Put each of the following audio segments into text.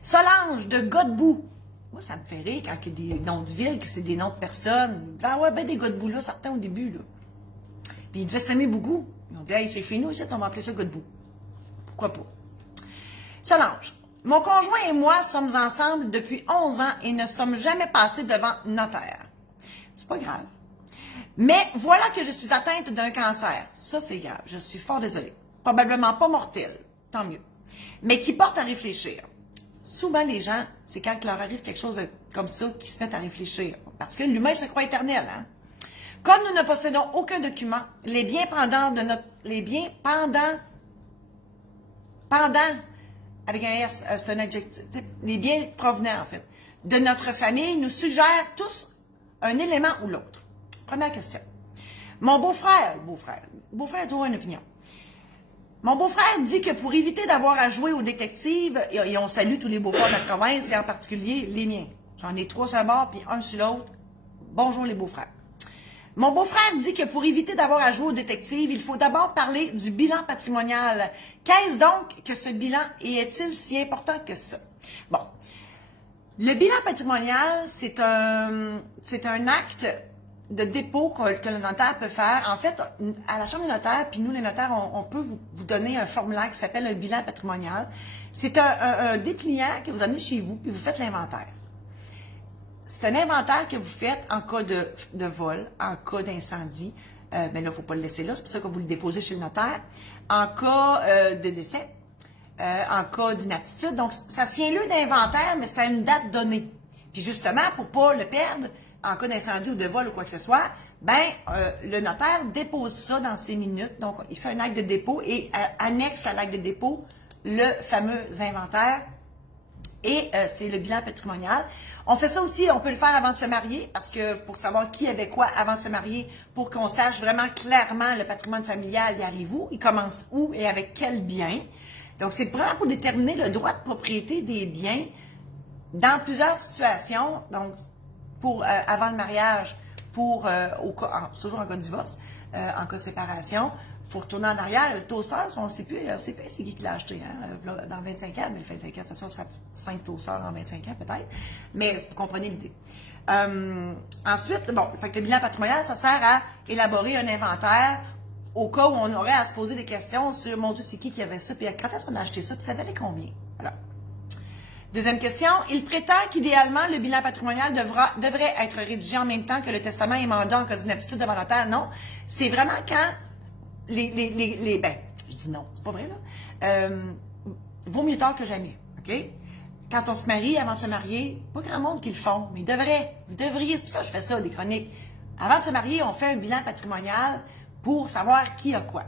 Solange de Godbout. Moi, ça me fait rire quand il y a des noms de villes, que c'est des noms de personnes. Ah ouais, ben des Godbout là, certains au début, là. Puis ils devaient s'aimer beaucoup. Ils ont dit, hey, c'est chez nous, ici, on va appeler ça Godbout. Pourquoi pas? Solange. Mon conjoint et moi sommes ensemble depuis 11 ans et ne sommes jamais passés devant notaire. C'est pas grave. Mais voilà que je suis atteinte d'un cancer. Ça, c'est grave. Je suis fort désolée. Probablement pas mortel. Tant mieux. Mais qui porte à réfléchir. Souvent, les gens, c'est quand il leur arrive quelque chose comme ça qu'ils se mettent à réfléchir. Parce que l'humain se croit éternel, hein? Comme nous ne possédons aucun document, les biens pendant de notre... Les biens pendant... Avec un S, c'est un adjectif. Les biens provenant, en fait, de notre famille nous suggèrent tous un élément ou l'autre. Première question. Mon beau-frère a toujours une opinion. Mon beau-frère dit que pour éviter d'avoir à jouer au détective, et on salue tous les beaux-frères de la province, et en particulier les miens. J'en ai 3 sur un bord, puis 1 sur l'autre. Bonjour les beaux-frères. Mon beau-frère dit que pour éviter d'avoir à jouer au détective, il faut d'abord parler du bilan patrimonial. Qu'est-ce donc que ce bilan et est-il si important que ça? Bon, le bilan patrimonial, c'est un acte de dépôt que le notaire peut faire. En fait, à la Chambre des notaires, puis nous les notaires, on peut vous donner un formulaire qui s'appelle un bilan patrimonial. C'est un dépliant que vous amenez chez vous, puis vous faites l'inventaire. C'est un inventaire que vous faites en cas de vol, en cas d'incendie. Mais là, il ne faut pas le laisser là, c'est pour ça que vous le déposez chez le notaire. En cas de décès, en cas d'inaptitude. Donc, ça tient lieu d'inventaire, mais c'est à une date donnée. Puis justement, pour ne pas le perdre, en cas d'incendie ou de vol ou quoi que ce soit, le notaire dépose ça dans ses minutes. Donc, il fait un acte de dépôt et annexe à l'acte de dépôt le fameux inventaire. Et c'est le bilan patrimonial. On fait ça aussi, on peut le faire avant de se marier, parce que pour savoir qui avait quoi avant de se marier, pour qu'on sache vraiment clairement le patrimoine familial, il arrive où, il commence où et avec quel bien. Donc, c'est vraiment pour déterminer le droit de propriété des biens dans plusieurs situations. Donc, pour avant le mariage, toujours en cas de divorce, en cas de séparation. Il faut retourner en arrière. Le toaster, on ne sait plus c'est qui l'a acheté. Hein? Dans 25 ans, mais le 25 ans, de toute façon, ça fait 5 toasters en 25 ans peut-être. Mais vous comprenez l'idée. Ensuite, bon, fait que le bilan patrimonial, ça sert à élaborer un inventaire au cas où on aurait à se poser des questions sur, mon Dieu, c'est qui avait ça, puis quand est-ce qu'on a acheté ça, puis ça valait combien? Voilà. Deuxième question, il prétend qu'idéalement, le bilan patrimonial devrait être rédigé en même temps que le testament et mandat en cas d'inaptitude devant notaire. Non, c'est vraiment quand je dis non, c'est pas vrai, là. Vaut mieux tard que jamais, OK? Quand on se marie, avant de se marier, pas grand monde qui le font, mais vous devriez, c'est pour ça que je fais ça, des chroniques. Avant de se marier, on fait un bilan patrimonial pour savoir qui a quoi.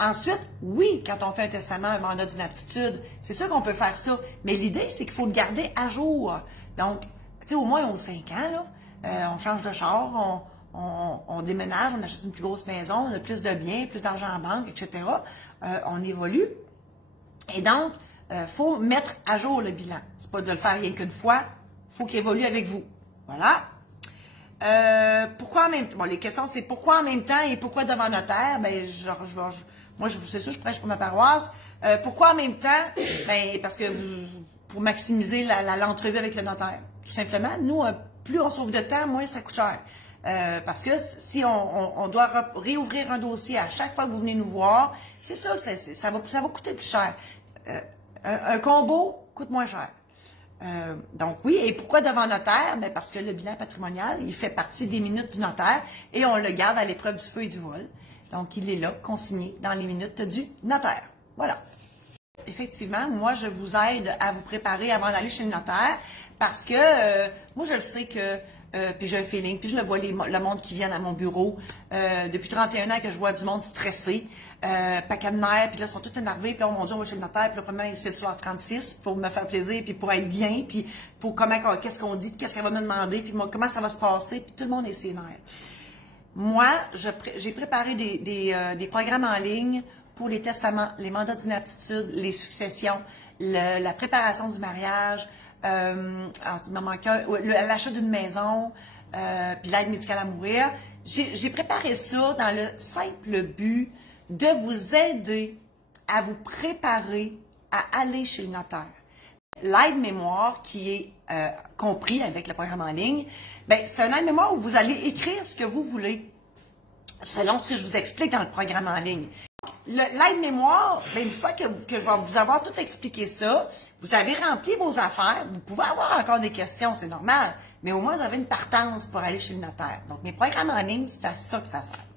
Ensuite, oui, quand on fait un testament, un mandat d'inaptitude, c'est sûr qu'on peut faire ça, mais l'idée, c'est qu'il faut le garder à jour. Donc, tu sais, au moins aux 5 ans, là, on change de char, on déménage, on achète une plus grosse maison, on a plus de biens, plus d'argent en banque, etc. On évolue. Et donc, il faut mettre à jour le bilan. C'est pas de le faire rien qu'une fois, il faut qu'il évolue avec vous. Voilà. Pourquoi en même temps? Bon, les questions, c'est pourquoi en même temps et pourquoi devant notaire? Ben, moi, c'est sûr, je prêche pour ma paroisse. Pourquoi en même temps? Ben, parce que pour maximiser l'entrevue avec le notaire. Tout simplement, nous, plus on sauve de temps, moins ça coûte cher. Parce que si on doit réouvrir un dossier à chaque fois que vous venez nous voir, c'est sûr que ça va coûter plus cher. Un combo coûte moins cher. Donc oui, et pourquoi devant notaire? Ben parce que le bilan patrimonial, il fait partie des minutes du notaire et on le garde à l'épreuve du feu et du vol. Donc il est là, consigné dans les minutes du notaire. Voilà. Effectivement, moi je vous aide à vous préparer avant d'aller chez le notaire parce que moi je le sais que puis j'ai un feeling, puis je le vois le monde qui vient à mon bureau. Depuis 31 ans que je vois du monde stressé, paquet de nerfs, puis là, ils sont tous énervés, puis là, oh mon Dieu, on va chez le notaire, puis là, premièrement, il se fait sur leur 36 pour me faire plaisir, puis pour être bien, puis pour qu'est-ce qu'on dit, qu'est-ce qu'elle va me demander, puis comment ça va se passer, puis tout le monde est ses nerfs. Moi, j'ai préparé des programmes en ligne pour les testaments, les mandats d'inaptitude, les successions, la préparation du mariage, l'achat d'une maison, puis l'aide médicale à mourir. J'ai préparé ça dans le simple but de vous aider à vous préparer à aller chez le notaire. L'aide-mémoire qui est compris avec le programme en ligne, ben, c'est un aide-mémoire où vous allez écrire ce que vous voulez, selon ce que je vous explique dans le programme en ligne. L'aide-mémoire, ben, une fois que je vais vous avoir tout expliqué ça, vous avez rempli vos affaires, vous pouvez avoir encore des questions, c'est normal, mais au moins vous avez une partance pour aller chez le notaire. Donc, mes programmes en ligne, c'est à ça que ça sert.